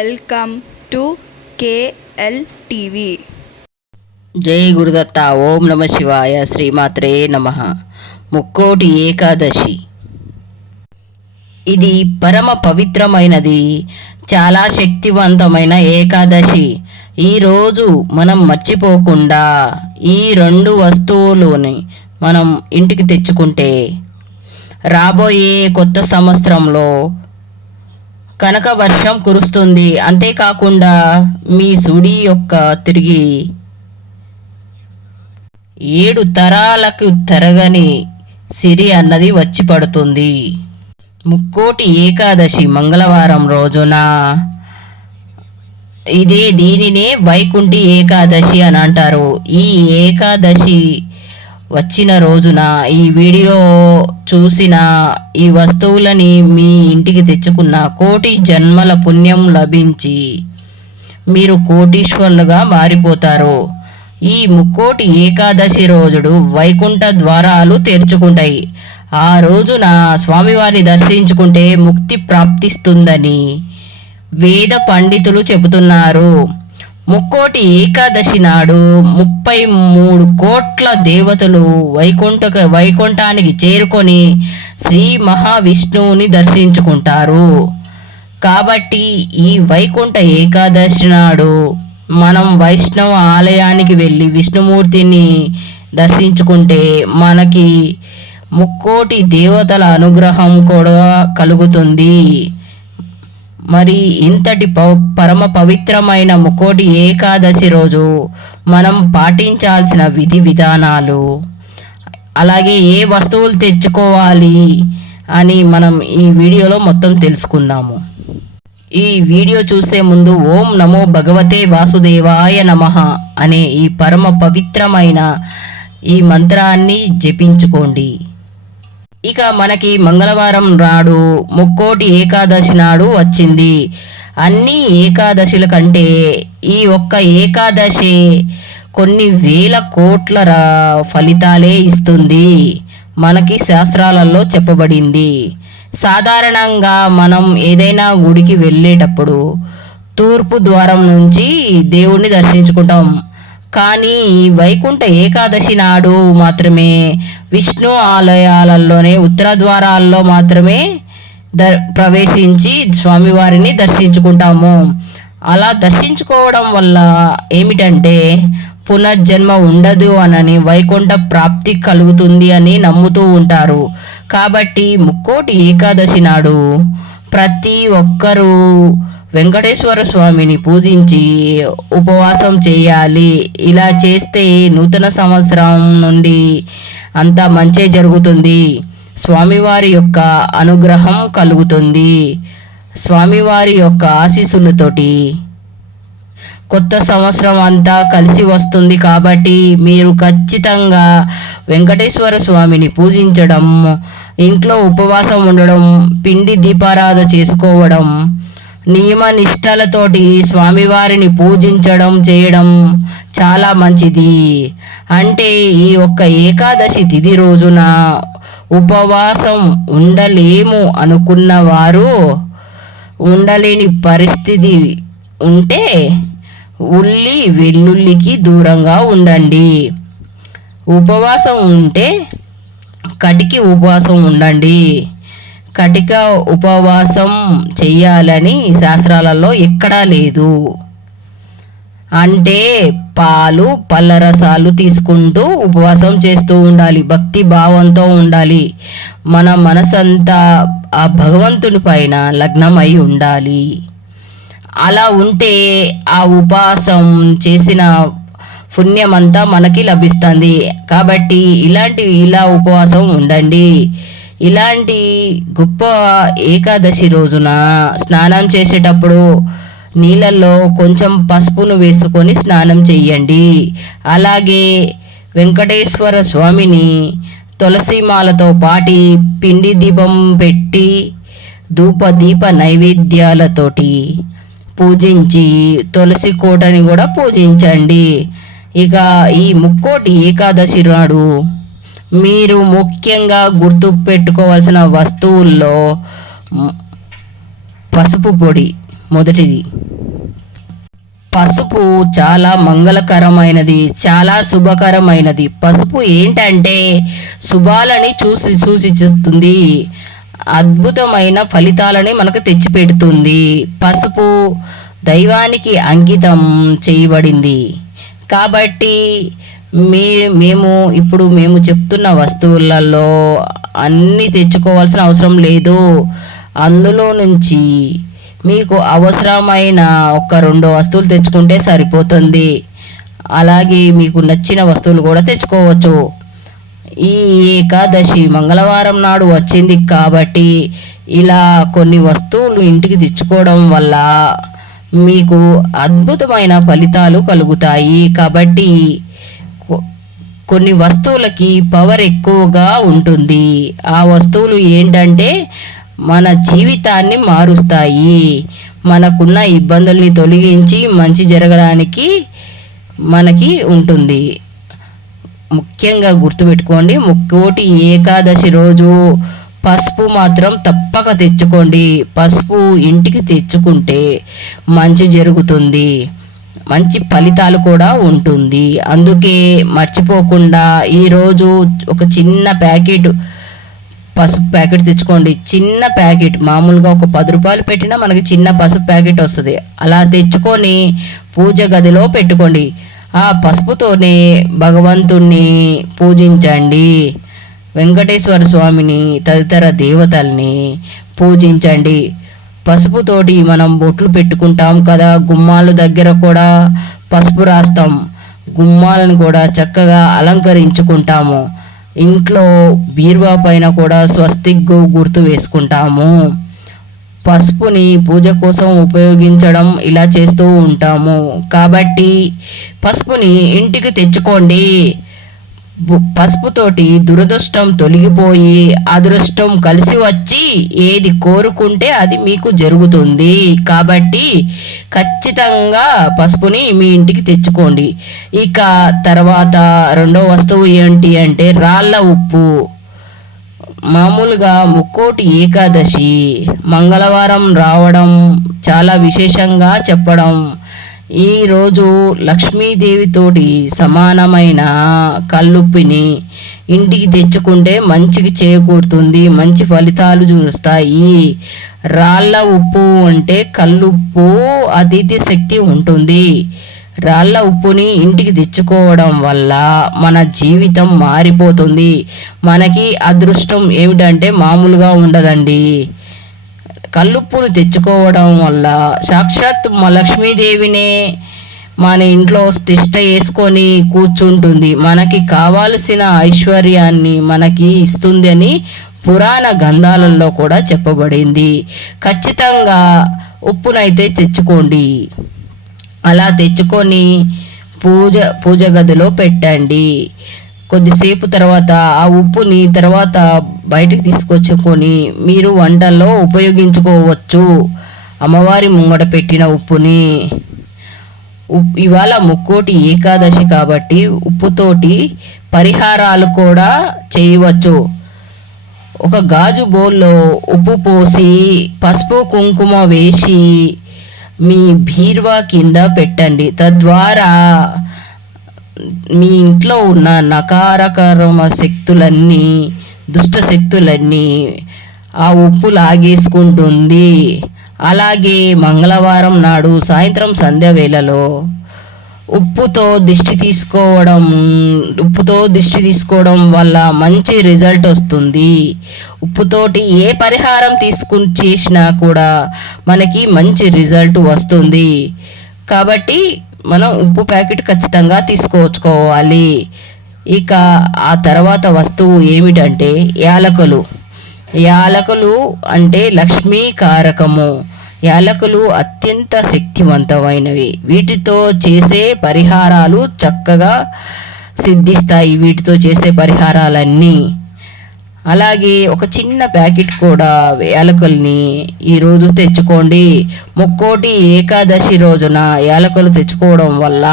Welcome to KL TV. జై గురుదత్త. ఓం నమ శివాయ. శ్రీమాత్రే నమః. ముక్కోటి ఏకాదశి ఇది పరమ పవిత్రమైనది, చాలా శక్తివంతమైన ఏకాదశి. ఈరోజు మనం మర్చిపోకుండా ఈ 2 వస్తువులని మనం ఇంటికి తెచ్చుకుంటే రాబోయే కొత్త సంవత్సరంలో కనక వర్షం కురుస్తుంది. అంతేకాకుండా మీ సుడి యొక్క తిరిగి 7 తరాలకు తరగని సిరి అన్నది వచ్చి పడుతుంది. ముక్కోటి ఏకాదశి మంగళవారం రోజున దీనినే వైకుంఠి ఏకాదశి అని అంటారు. ఈ ఏకాదశి వచ్చిన రోజున ఈ వీడియో చూసిన ఈ వస్తువులని మీ ఇంటికి తెచ్చుకున్న కోటి జన్మల పుణ్యం లభించి మీరు కోటీశ్వరులుగా మారిపోతారు. ఈ ముక్కోటి ఏకాదశి రోజుడు వైకుంఠ ద్వారాలు తెరుచుకుంటాయి. ఆ రోజున స్వామివారిని దర్శించుకుంటే ముక్తి ప్రాప్తిస్తుందని వేద పండితులు చెబుతున్నారు. ముక్కోటి ఏకాదశి నాడు 33 కోట్ల దేవతలు వైకుంఠానికి చేరుకొని శ్రీ మహావిష్ణువుని దర్శించుకుంటారు. కాబట్టి ఈ వైకుంఠ ఏకాదశి నాడు మనం వైష్ణవ ఆలయానికి వెళ్ళి విష్ణుమూర్తిని దర్శించుకుంటే మనకి ముక్కోటి దేవతల అనుగ్రహం కూడా కలుగుతుంది. మరి ఇంతటి పరమ పవిత్రమైన ముక్కోటి ఏకాదశి రోజు మనం పాటించాల్సిన విధి విధానాలు, అలాగే ఏ వస్తువులు తెచ్చుకోవాలి అని మనం ఈ వీడియోలో మొత్తం తెలుసుకుందాము. ఈ వీడియో చూసే ముందు ఓం నమో భగవతే వాసుదేవాయ నమః అనే ఈ పరమ పవిత్రమైన ఈ మంత్రాన్ని జపించుకోండి. ఇక మనకి మంగళవారం నాడు ముక్కోటి ఏకాదశి నాడు వచ్చింది. అన్ని ఏకాదశుల కంటే ఈ ఒక్క ఏకాదశి కొన్ని వేల కోట్ల ఫలితాలే ఇస్తుంది మనకి శాస్త్రాలలో చెప్పబడింది. సాధారణంగా మనం ఏదైనా గుడికి వెళ్ళేటప్పుడు తూర్పు ద్వారం నుంచి దేవుణ్ణి దర్శించుకుంటాం. కానీ వైకుంఠ ఏకాదశి నాడు మాత్రమే విష్ణు ఆలయాలలోనే ఉత్తర ద్వారాల్లో మాత్రమే ప్రవేశించి స్వామివారిని దర్శించుకుంటాము. అలా దర్శించుకోవడం వల్ల ఏమిటంటే పునర్జన్మ ఉండదు అనని వైకుంఠ ప్రాప్తి కలుగుతుంది అని నమ్ముతూ ఉంటారు. కాబట్టి ముక్కోటి ఏకాదశి నాడు ప్రతి ఒక్కరూ వెంకటేశ్వర స్వామిని పూజించి ఉపవాసం చేయాలి. ఇలా చేస్తే నూతన సంవత్సరం నుండి అంతా మంచి జరుగుతుంది. స్వామివారి యొక్క అనుగ్రహం కలుగుతుంది. స్వామివారి యొక్క ఆశీస్సులతోటి కొత్త సంవత్సరం అంతా కలిసి వస్తుంది. కాబట్టి మీరు ఖచ్చితంగా వెంకటేశ్వర స్వామిని పూజించడం, ఇంట్లో ఉపవాసం ఉండడం, పిండి దీపారాధన చేసుకోవడం, నియమ నిష్టలతోటి స్వామివారిని పూజించడం చేయడం చాలా మంచిది. అంటే ఈ ఒక్క ఏకాదశి తిథి రోజున ఉపవాసం ఉండలేము అనుకున్న వారు, ఉండలేని పరిస్థితి ఉంటే ఉల్లి వెల్లుల్లికి దూరంగా ఉండండి. ఉపవాసం ఉంటే కటికి ఉపవాసం ఉండండి. కటిక ఉపవాసం చెయ్యాలని శాస్త్రాలలో ఎక్కడా లేదు. అంటే పాలు పళ్ళ రసాలు తీసుకుంటూ ఉపవాసం చేస్తూ ఉండాలి. భక్తి భావంతో ఉండాలి. మన మనసంతా ఆ భగవంతుని పైన లగ్నమై ఉండాలి. అలా ఉంటే ఆ ఉపవాసం చేసిన పుణ్యమంతా మనకి లభిస్తుంది. కాబట్టి ఇలా ఉపవాసం ఉండండి. ఇలాంటి గొప్ప ఏకాదశి రోజున స్నానం చేసేటప్పుడు నీళ్ళల్లో కొంచెం పసుపును వేసుకొని స్నానం చేయండి. అలాగే వెంకటేశ్వర స్వామిని తులసిమాలతో పాటి పిండి దీపం పెట్టి ధూపదీప నైవేద్యాలతోటి పూజించి తులసి కోటని కూడా పూజించండి. ఇక ఈ ముక్కోటి ఏకాదశి నాడు మీరు ముఖ్యంగా గుర్తు పెట్టుకోవాల్సిన వస్తువుల్లో పసుపు పొడి మొదటిది. పసుపు చాలా మంగళకరమైనది, చాలా శుభకరమైనది. పసుపు ఏంటంటే శుభాలని సూచిస్తుంది, అద్భుతమైన ఫలితాలని మనకు తెచ్చిపెడుతుంది. పసుపు దైవానికి అంకితం చేయబడింది. కాబట్టి మేము చెప్తున్న వస్తువులలో అన్నీ తెచ్చుకోవాల్సిన అవసరం లేదు. అందులో నుంచి మీకు అవసరమైన ఒక 2 వస్తువులు తెచ్చుకుంటే సరిపోతుంది. అలాగే మీకు నచ్చిన వస్తువులు కూడా తెచ్చుకోవచ్చు. ఈ ఏకాదశి మంగళవారం నాడు వచ్చింది కాబట్టి ఇలా కొన్ని వస్తువులు ఇంటికి తెచ్చుకోవడం వల్ల మీకు అద్భుతమైన ఫలితాలు కలుగుతాయి. కాబట్టి కొన్ని వస్తువులకి పవర్ ఎక్కువగా ఉంటుంది. ఆ వస్తువులు ఏంటంటే మన జీవితాన్ని మారుస్తాయి, మనకున్న ఇబ్బందుల్ని తొలగించి మంచి జరగడానికి మనకి ఉంటుంది. ముఖ్యంగా గుర్తుపెట్టుకోండి, ముక్కోటి ఏకాదశి రోజు పసుపు మాత్రం తప్పక తెచ్చుకోండి. పసుపు ఇంటికి తెచ్చుకుంటే మంచి జరుగుతుంది, మంచి ఫలితాలు కూడా ఉంటుంది. అందుకే మర్చిపోకుండా ఈరోజు ఒక చిన్న ప్యాకెట్ పసుపు ప్యాకెట్ తెచ్చుకోండి. చిన్న ప్యాకెట్, మామూలుగా ఒక 10 రూపాయలు పెట్టినా మనకి చిన్న పసుపు ప్యాకెట్ వస్తుంది. అలా తెచ్చుకొని పూజ గదిలో పెట్టుకోండి. ఆ పసుపుతోనే భగవంతుణ్ణి పూజించండి, వెంకటేశ్వర స్వామిని తదితర దేవతల్ని పూజించండి. పసుపుతోటి మనం బొట్లు పెట్టుకుంటాం కదా, గుమ్మాల దగ్గర కూడా పసుపు రాస్తాం, గుమ్మాలను కూడా చక్కగా అలంకరించుకుంటాము. ఇంట్లో బీరువా పైన కూడా స్వస్తిక్ గుర్తు వేసుకుంటాము. పసుపుని పూజ కోసం ఉపయోగించడం ఇలా చేస్తూ ఉంటాము. కాబట్టి పసుపుని ఇంటికి తెచ్చుకోండి. పసుపుతోటి దురదృష్టం తొలగిపోయి అదృష్టం కలిసి వచ్చి ఏది కోరుకుంటే అది మీకు జరుగుతుంది. కాబట్టి ఖచ్చితంగా పసుపుని మీ ఇంటికి తెచ్చుకోండి. ఇక తర్వాత 2వ వస్తువు ఏంటి అంటే రాళ్ళ ఉప్పు. మామూలుగా ముక్కోటి ఏకాదశి మంగళవారం రావడం చాలా విశేషంగా చెప్పడం. ఈరోజు లక్ష్మీదేవితోటి సమానమైన కల్లుప్పిని ఇంటికి తెచ్చుకుంటే మంచికి చేకూరుతుంది, మంచి ఫలితాలు చూస్తాయి. రాళ్ళ ఉప్పు అంటే కల్లుప్పు అతిథి శక్తి ఉంటుంది. రాళ్ళ ఉప్పుని ఇంటికి తెచ్చుకోవడం వల్ల మన జీవితం మారిపోతుంది. మనకి అదృష్టం ఏమిటంటే మామూలుగా ఉండదండి. కల్లుప్పును తెచ్చుకోవడం వల్ల సాక్షాత్ మా లక్ష్మీదేవినే మన ఇంట్లో తిష్ట వేసుకొని కూర్చుంటుంది, మనకి కావాల్సిన ఐశ్వర్యాన్ని మనకి ఇస్తుంది అని పురాణ గ్రంథాలలో కూడా చెప్పబడింది. ఖచ్చితంగా ఉప్పునైతే తెచ్చుకోండి. అలా తెచ్చుకొని పూజ గదిలో పెట్టండి. కొద్దిసేపు తర్వాత ఆ ఉప్పుని తర్వాత బయటికి తీసుకొచ్చుకొని మీరు వంటల్లో ఉపయోగించుకోవచ్చు. అమ్మవారి ముంగట పెట్టిన ఉప్పుని. ఇవాళ ముక్కోటి ఏకాదశి కాబట్టి ఉప్పుతోటి పరిహారాలు కూడా చేయవచ్చు. ఒక గాజు బౌల్లో ఉప్పు పోసి పసుపు కుంకుమ వేసి మీ బీరువా కింద పెట్టండి. తద్వారా మీ ఇంట్లో ఉన్న నకారకరమ శక్తులన్నీ, దుష్ట శక్తులన్నీ ఆ ఉప్పు లాగేసుకుంటుంది. అలాగే మంగళవారం నాడు సాయంత్రం సంధ్య వేళలో ఉప్పుతో దిష్టి తీసుకోవడం వల్ల మంచి రిజల్ట్ వస్తుంది. ఉప్పుతోటి ఏ పరిహారం చేసినా కూడా మనకి మంచి రిజల్ట్ వస్తుంది. కాబట్టి మనం ఉప్పు ప్యాకెట్ ఖచ్చితంగా తీసుకొచ్చుకోవాలి. ఇక ఆ తర్వాత వస్తువు ఏమిటంటే యాలకులు. యాలకులు అంటే లక్ష్మీ కారకము. యాలకులు అత్యంత శక్తివంతమైనవి. వీటితో చేసే పరిహారాలు చక్కగా సిద్ధిస్తాయి, వీటితో చేసే పరిహారాలన్నీ. అలాగే ఒక చిన్న ప్యాకెట్ కూడా యాలకుల్ని ఈరోజు తెచ్చుకోండి. ముక్కోటి ఏకాదశి రోజున యాలకులు తెచ్చుకోవడం వల్ల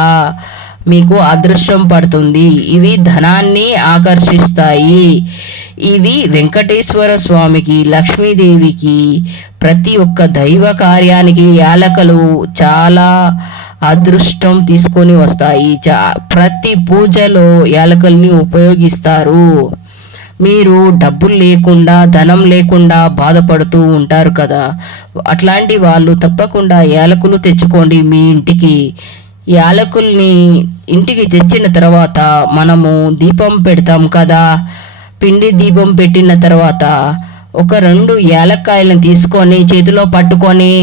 మీకు అదృష్టం పడుతుంది. ఇవి ధనాన్ని ఆకర్షిస్తాయి. ఇవి వెంకటేశ్వర స్వామికి, లక్ష్మీదేవికి, ప్రతి ఒక్క దైవ కార్యానికి యాలకులు చాలా అదృష్టం తీసుకొని వస్తాయి. ప్రతి పూజలో యాలకుల్ని ఉపయోగిస్తారు. మీరు డబ్బులు లేకుండా, ధనం లేకుండా బాధపడుతూ ఉంటారు కదా, అట్లాంటి వాళ్ళు తప్పకుండా యాలకులు తెచ్చుకోండి మీ ఇంటికి. యాలకుల్ని ఇంటికి తెచ్చిన తర్వాత మనము దీపం పెడతాం కదా, పిండి దీపం పెట్టిన తర్వాత ఒక 2 యాలక్కాయలను తీసుకొని చేతిలో పట్టుకొని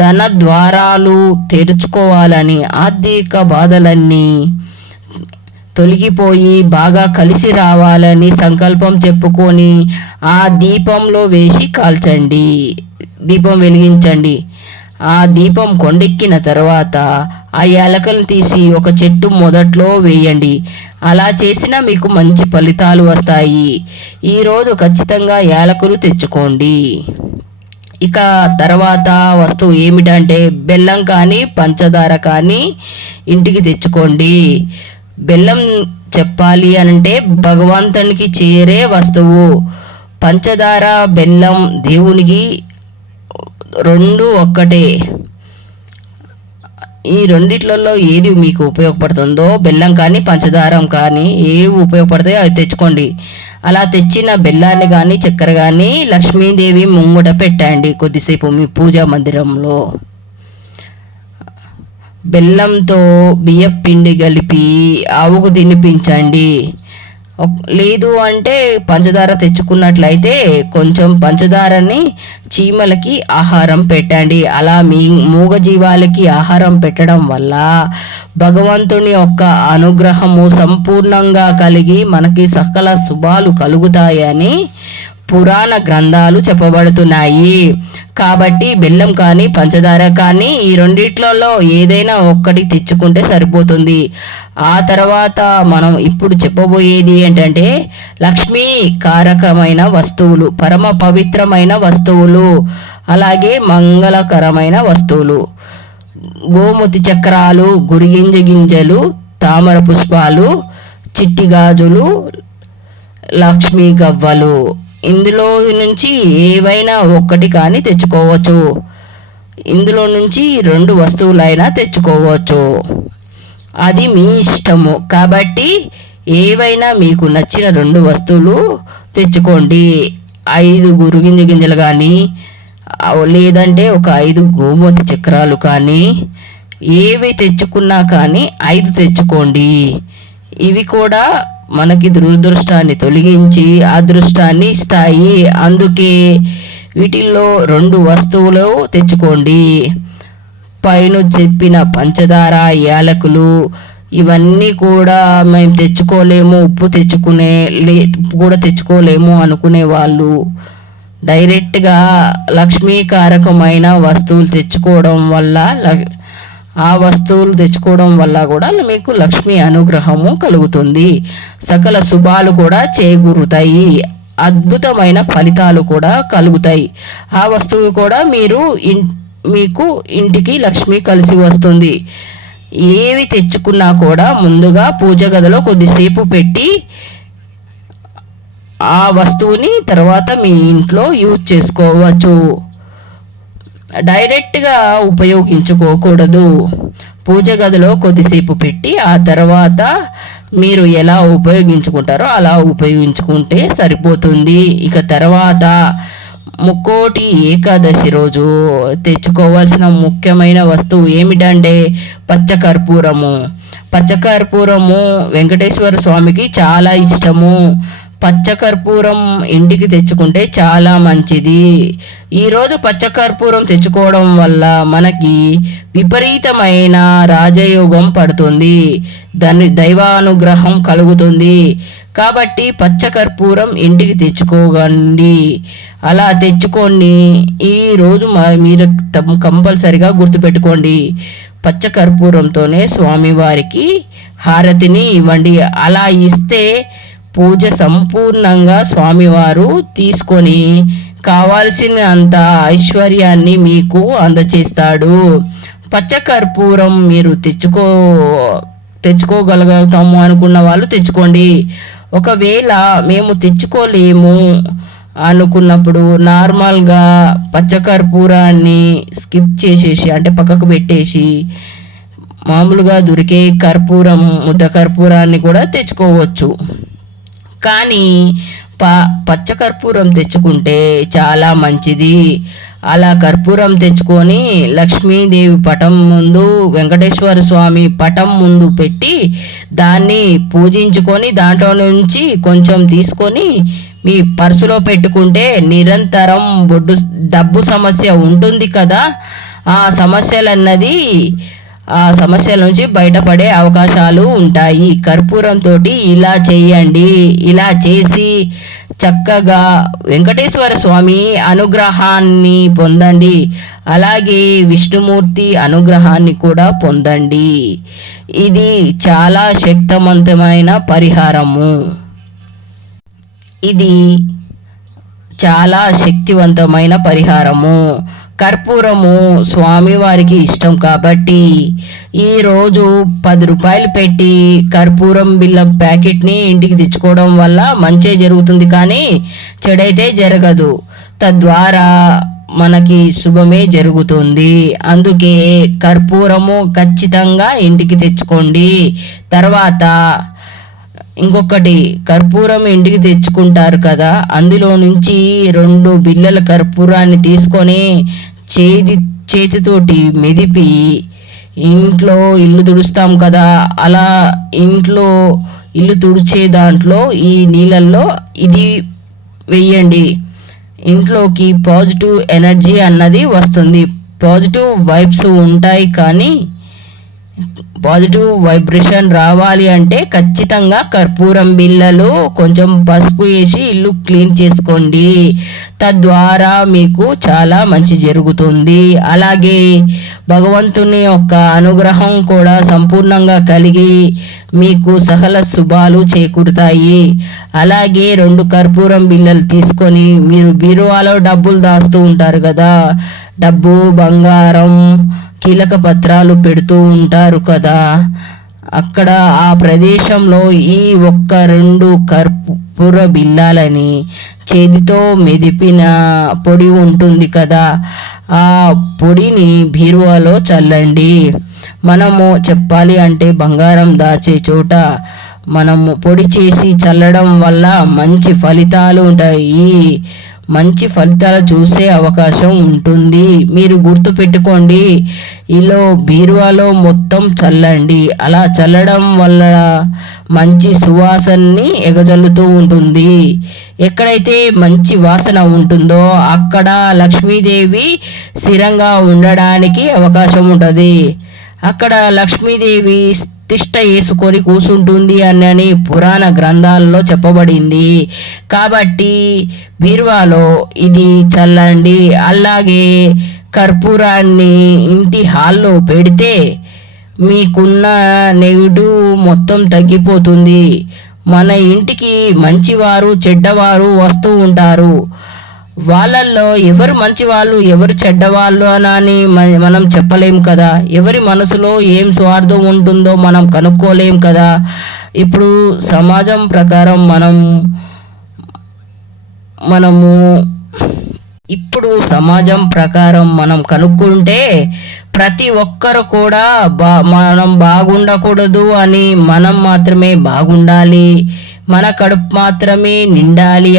ధన ద్వారాలు తెరుచుకోవాలని, ఆర్థిక బాధలన్నీ తొలగిపోయి బాగా కలిసి రావాలని సంకల్పం చెప్పుకొని ఆ దీపంలో వేసి కాల్చండి, దీపం వెలిగించండి. ఆ దీపం కొండెక్కిన తర్వాత ఆ యాలకలను తీసి ఒక చెట్టు మొదట్లో వేయండి. అలా చేసినా మీకు మంచి ఫలితాలు వస్తాయి. ఈరోజు ఖచ్చితంగా యాలకులు తెచ్చుకోండి. ఇక తర్వాత వస్తువు ఏమిటంటే బెల్లం కానీ పంచదార కానీ ఇంటికి తెచ్చుకోండి. బెల్లం చెప్పాలి అంటే భగవంతునికి చేరే వస్తువు. పంచదార, బెల్లం దేవునికి 2 ఒక్కటే. ఈ రెండిట్లలో ఏది మీకు ఉపయోగపడుతుందో, బెల్లం కానీ పంచదార కానీ ఏవి ఉపయోగపడతాయో అవి తెచ్చుకోండి. అలా తెచ్చిన బెల్లాన్ని కానీ చక్కెర కానీ లక్ష్మీదేవి ముంగట పెట్టండి కొద్దిసేపు మీ పూజా మందిరంలో. బెల్లంతో బియ్యం పిండి కలిపి ఆవుకు తినిపించండి. లేదు అంటే పంచదార తెచ్చుకున్నట్లయితే కొంచెం పంచదారని చీమలకి ఆహారం పెట్టండి. అలా మీ మూగజీవాలకి ఆహారం పెట్టడం వల్ల భగవంతుని యొక్క అనుగ్రహము సంపూర్ణంగా కలిగి మనకి సకల శుభాలు కలుగుతాయని పురాణ గ్రంథాలు చెప్పబడుతున్నాయి. కాబట్టి బెల్లం కానీ పంచదార కానీ ఈ రెండిట్లలో ఏదైనా ఒక్కటి తెచ్చుకుంటే సరిపోతుంది. ఆ తర్వాత మనం ఇప్పుడు చెప్పబోయేది ఏంటంటే లక్ష్మీ కారకమైన వస్తువులు, పరమ పవిత్రమైన వస్తువులు, అలాగే మంగళకరమైన వస్తువులు. గోమతి చక్రాలు, గురిగింజ గింజలు, తామర పుష్పాలు, చిట్టి గాజులు, లక్ష్మీ గవ్వలు. ఇందులో నుంచి ఏవైనా ఒక్కటి కానీ తెచ్చుకోవచ్చు. ఇందులో నుంచి 2 వస్తువులైనా తెచ్చుకోవచ్చు. అది మీ ఇష్టము. కాబట్టి ఏవైనా మీకు నచ్చిన 2 వస్తువులు తెచ్చుకోండి. 5 గురుగింజ గింజలు కానీ లేదంటే ఒక 5 గోమతి చక్రాలు కానీ ఏవి తెచ్చుకున్నా కానీ 5 తెచ్చుకోండి. ఇవి కూడా మనకి దురదృష్టాన్ని తొలగించి అదృష్టాన్ని ఇస్తాయి. అందుకే వీటిల్లో 2 వస్తువులు తెచ్చుకోండి. పైన చెప్పిన పంచదార, యాలకులు ఇవన్నీ కూడా మేము తెచ్చుకోలేము, ఉప్పు కూడా తెచ్చుకోలేము అనుకునే వాళ్ళు డైరెక్ట్గా లక్ష్మీకారకమైన వస్తువులు తెచ్చుకోవడం వల్ల, ఆ వస్తువులు తెచ్చుకోవడం వల్ల కూడా మీకు లక్ష్మీ అనుగ్రహము కలుగుతుంది. సకల శుభాలు కూడా చేకూరుతాయి. అద్భుతమైన ఫలితాలు కూడా కలుగుతాయి. ఆ వస్తువు కూడా మీకు ఇంటికి లక్ష్మి కలిసి వస్తుంది. ఏవి తెచ్చుకున్నా కూడా ముందుగా పూజ గదిలో కొద్దిసేపు పెట్టి ఆ వస్తువుని తర్వాత మీ ఇంట్లో యూజ్ చేసుకోవచ్చు. డైరెక్ట్గా ఉపయోగించుకోకూడదు. పూజ గదిలో కొద్దిసేపు పెట్టి ఆ తర్వాత మీరు ఎలా ఉపయోగించుకుంటారో అలా ఉపయోగించుకుంటే సరిపోతుంది. ఇక తర్వాత ముక్కోటి ఏకాదశి రోజు తెచ్చుకోవాల్సిన ముఖ్యమైన వస్తువు ఏమిటంటే పచ్చకర్పూరము. పచ్చకర్పూరము వెంకటేశ్వర స్వామికి చాలా ఇష్టము. పచ్చకర్పూరం ఇంటికి తెచ్చుకుంటే చాలా మంచిది. ఈరోజు పచ్చకర్పూరం తెచ్చుకోవడం వల్ల మనకి విపరీతమైన రాజయోగం పడుతుంది, దాని దైవానుగ్రహం కలుగుతుంది. కాబట్టి పచ్చకర్పూరం ఇంటికి తెచ్చుకోకండి. అలా తెచ్చుకొని ఈరోజు మీరు కంపల్సరిగా గుర్తుపెట్టుకోండి, పచ్చకర్పూరంతోనే స్వామివారికి హారతిని ఇవ్వండి. అలా ఇస్తే పూజ సంపూర్ణంగా స్వామివారు తీసుకొని కావాల్సినంత ఐశ్వర్యాన్ని మీకు అందచేస్తాడు. పచ్చకర్పూరం మీరు తెచ్చుకోగలుగుతాము అనుకున్న వాళ్ళు తెచ్చుకోండి. ఒకవేళ మేము తెచ్చుకోలేము అనుకున్నప్పుడు నార్మల్గా పచ్చకర్పూరాన్ని స్కిప్ చేసేసి, అంటే పక్కకు పెట్టేసి, మామూలుగా దొరికే కర్పూరం, ముద్ద కర్పూరాన్ని కూడా తెచ్చుకోవచ్చు. కానీ పచ్చకర్పూరం తెచ్చుకుంటే చాలా మంచిది. అలా కర్పూరం తెచ్చుకొని లక్ష్మీదేవి పటం ముందు, వెంకటేశ్వర స్వామి పటం ముందు పెట్టి దాన్ని పూజించుకొని దాంట్లో నుంచి కొంచెం తీసుకొని మీ పర్సులో పెట్టుకుంటే నిరంతరం డబ్బు సమస్య ఉంటుంది కదా, ఆ సమస్యల నుంచి బయటపడే అవకాశాలు ఉంటాయి. కర్పూరంతో ఇలా చేయండి. ఇలా చేసి చక్కగా వెంకటేశ్వర స్వామి అనుగ్రహాన్ని పొందండి. అలాగే విష్ణుమూర్తి అనుగ్రహాన్ని కూడా పొందండి. ఇది చాలా శక్తివంతమైన పరిహారము. కర్పూరము స్వామివారికి ఇష్టం కాబట్టి ఈరోజు 10 రూపాయలు పెట్టి కర్పూరం బిళ్ళ ప్యాకెట్ని ఇంటికి తెచ్చుకోవడం వల్ల మంచి జరుగుతుంది, కానీ చెడైతే జరగదు. తద్వారా మనకి శుభమే జరుగుతుంది. అందుకే కర్పూరము ఖచ్చితంగా ఇంటికి తెచ్చుకోండి. తర్వాత ఇంకొకటి, కర్పూరం ఇంటికి తెచ్చుకుంటారు కదా, అందులో నుంచి 2 బిళ్ళల కర్పూరాన్ని తీసుకొని చేతితోటి మెదిపి ఇంట్లో ఇల్లు తుడుస్తాం కదా, అలా ఇంట్లో ఇల్లు తుడిచే దాంట్లో ఈ నీళ్ళల్లో ఇది వెయ్యండి. ఇంట్లోకి పాజిటివ్ ఎనర్జీ అన్నది వస్తుంది. పాజిటివ్ వైబ్స్ ఉంటాయి, కానీ పాజిటివ్ వైబ్రేషన్ రావాలి అంటే ఖచ్చితంగా కర్పూరం బిళ్ళలు కొంచెం పసుపు వేసి ఇల్లు క్లీన్ చేసుకోండి. తద్వారా మీకు చాలా మంచి జరుగుతుంది. అలాగే భగవంతుని యొక్క అనుగ్రహం కూడా సంపూర్ణంగా కలిగి మీకు సకల శుభాలు చేకూరుతాయి. అలాగే 2 కర్పూరం బిళ్ళలు తీసుకొని మీరు బీరువాలో డబ్బులు దాస్తూ ఉంటారు కదా, డబ్బు, బంగారం, కీలక పత్రాలు పెడుతూ ఉంటారు కదా, అక్కడ ఆ ప్రదేశంలో ఈ 2 కర్పూర బిళ్ళలని చేతితో మెదిపిన పొడి ఉంటుంది కదా, ఆ పొడిని బీరువాలో చల్లండి. మనము చెప్పాలి అంటే బంగారం దాచే చోట మనము పొడి చేసి చల్లడం వల్ల మంచి ఫలితాలు ఉంటాయి. మంచి ఫలితాలు చూసే అవకాశం ఉంటుంది. మీరు గుర్తు పెట్టుకోండి. ఇలా బీరువాలో మొత్తం చల్లండి. అలా చల్లడం వల్ల మంచి సువాసనని ఎగజల్లుతూ ఉంటుంది. ఎక్కడైతే మంచి వాసన ఉంటుందో అక్కడ లక్ష్మీదేవి స్థిరంగా ఉండడానికి అవకాశం ఉంటుంది. అక్కడ లక్ష్మీదేవి తిష్ట వేసుకొని కూర్చుంటుంది అని పురాణ గ్రంథాల్లో చెప్పబడింది. కాబట్టి బీరువాలో ఇది చల్లండి. అలాగే కర్పూరాన్ని ఇంటి హాల్లో పెడితే మీకున్న నెగిటివ్ మొత్తం తగ్గిపోతుంది. మన ఇంటికి మంచివారు చెడ్డవారు వస్తూ ఉంటారు. వాళ్ళల్లో ఎవరు మంచివాళ్ళు ఎవరు చెడ్డవాళ్ళు అని మనం చెప్పలేం కదా. ఎవరి మనసులో ఏం స్వార్థం ఉంటుందో మనం కనుక్కోలేం కదా. ఇప్పుడు సమాజం ప్రకారం మనం కనుక్కుంటే ప్రతి ఒక్కరు కూడా మనం బాగుండకూడదు అని, మనం మాత్రమే బాగుండాలి, మన కడుపు మాత్రమే నిండాలి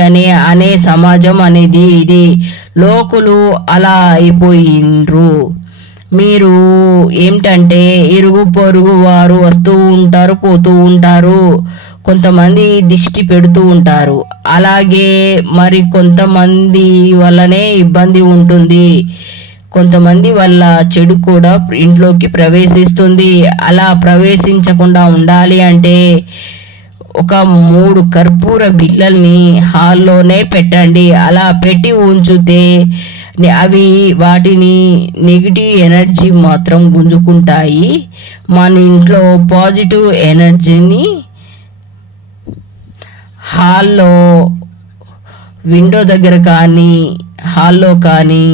అనే సమాజం అనేది ఇది. లోకులు అలా అయిపోయిండ్రు. మీరు ఏంటంటే ఇరుగు పొరుగు వారు వస్తూ ఉంటారు, పోతూ ఉంటారు, కొంతమంది దిష్టి పెడుతూ ఉంటారు. అలాగే మరి కొంతమంది వల్లనే ఇబ్బంది ఉంటుంది. కొంతమంది వల్ల చెడు కూడా ఇంట్లోకి ప్రవేశిస్తుంది. అలా ప్రవేశించకుండా ఉండాలి అంటే ఒక 3 కర్పూర బిళ్ళల్ని హాల్లోనే పెట్టండి. అలా పెట్టి ఉంచితే అవి వాటిని నెగిటివ్ ఎనర్జీ మాత్రం గుంజుకుంటాయి. మన ఇంట్లో పాజిటివ్ ఎనర్జీని హాల్లో విండో దగ్గర కానీ హాల్లో కానీ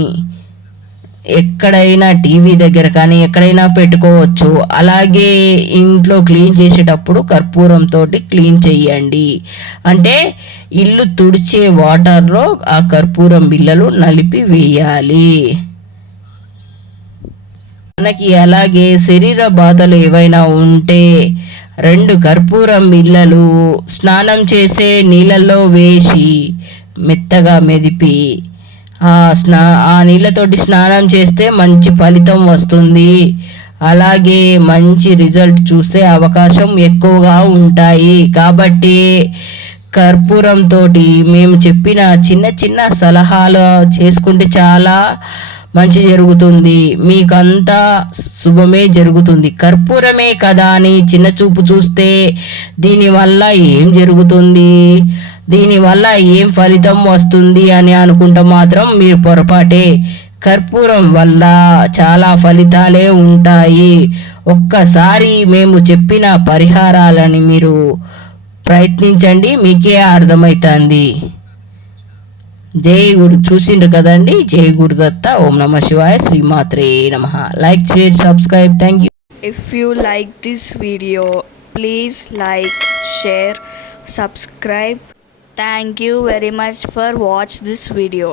ఎక్కడైనా టీవీ దగ్గర కానీ ఎక్కడైనా పెట్టుకోవచ్చు. అలాగే ఇంట్లో క్లీన్ చేసేటప్పుడు కర్పూరంతో క్లీన్ చేయండి. అంటే ఇల్లు తుడిచే వాటర్లో ఆ కర్పూరం బిళ్ళలు నలిపి వేయాలి. మనకి అలాగే శరీర బాధలు ఏవైనా ఉంటే 2 కర్పూరం బిళ్ళలు స్నానం చేసే నీళ్ళల్లో వేసి మెత్తగా మెదిపి ఆ నీళ్ళతోటి స్నానం చేస్తే మంచి ఫలితం వస్తుంది. అలాగే మంచి రిజల్ట్ చూసే అవకాశం ఎక్కువగా ఉంటాయి. కాబట్టి కర్పూరంతో మేము చెప్పిన చిన్న చిన్న సలహాలు చేసుకుంటే చాలా మంచి జరుగుతుంది. మీకంతా శుభమే జరుగుతుంది. కర్పూరమే కదా అని చిన్న చూపు చూస్తే దీనివల్ల ఏం జరుగుతుంది, దీనివల్ల ఏం ఫలితం వస్తుంది అని అనుకుంటే మాత్రం మీరు పొరపాటే. కర్పూరం వల్ల చాలా ఫలితాలే ఉంటాయి. ఒక్కసారి మేము చెప్పిన పరిహారాలని మీరు ప్రయత్నించండి, మీకే అర్థమవుతుంది. జై గురు చూసిండ్రు కదండి. జై గురుదత్త. ఓం నమ శివాయ. శ్రీమాత్రే నమః. లైక్ చేయండి, subscribe. Thank you. If you like this video, please like, share, subscribe. Thank you very much for watch this video.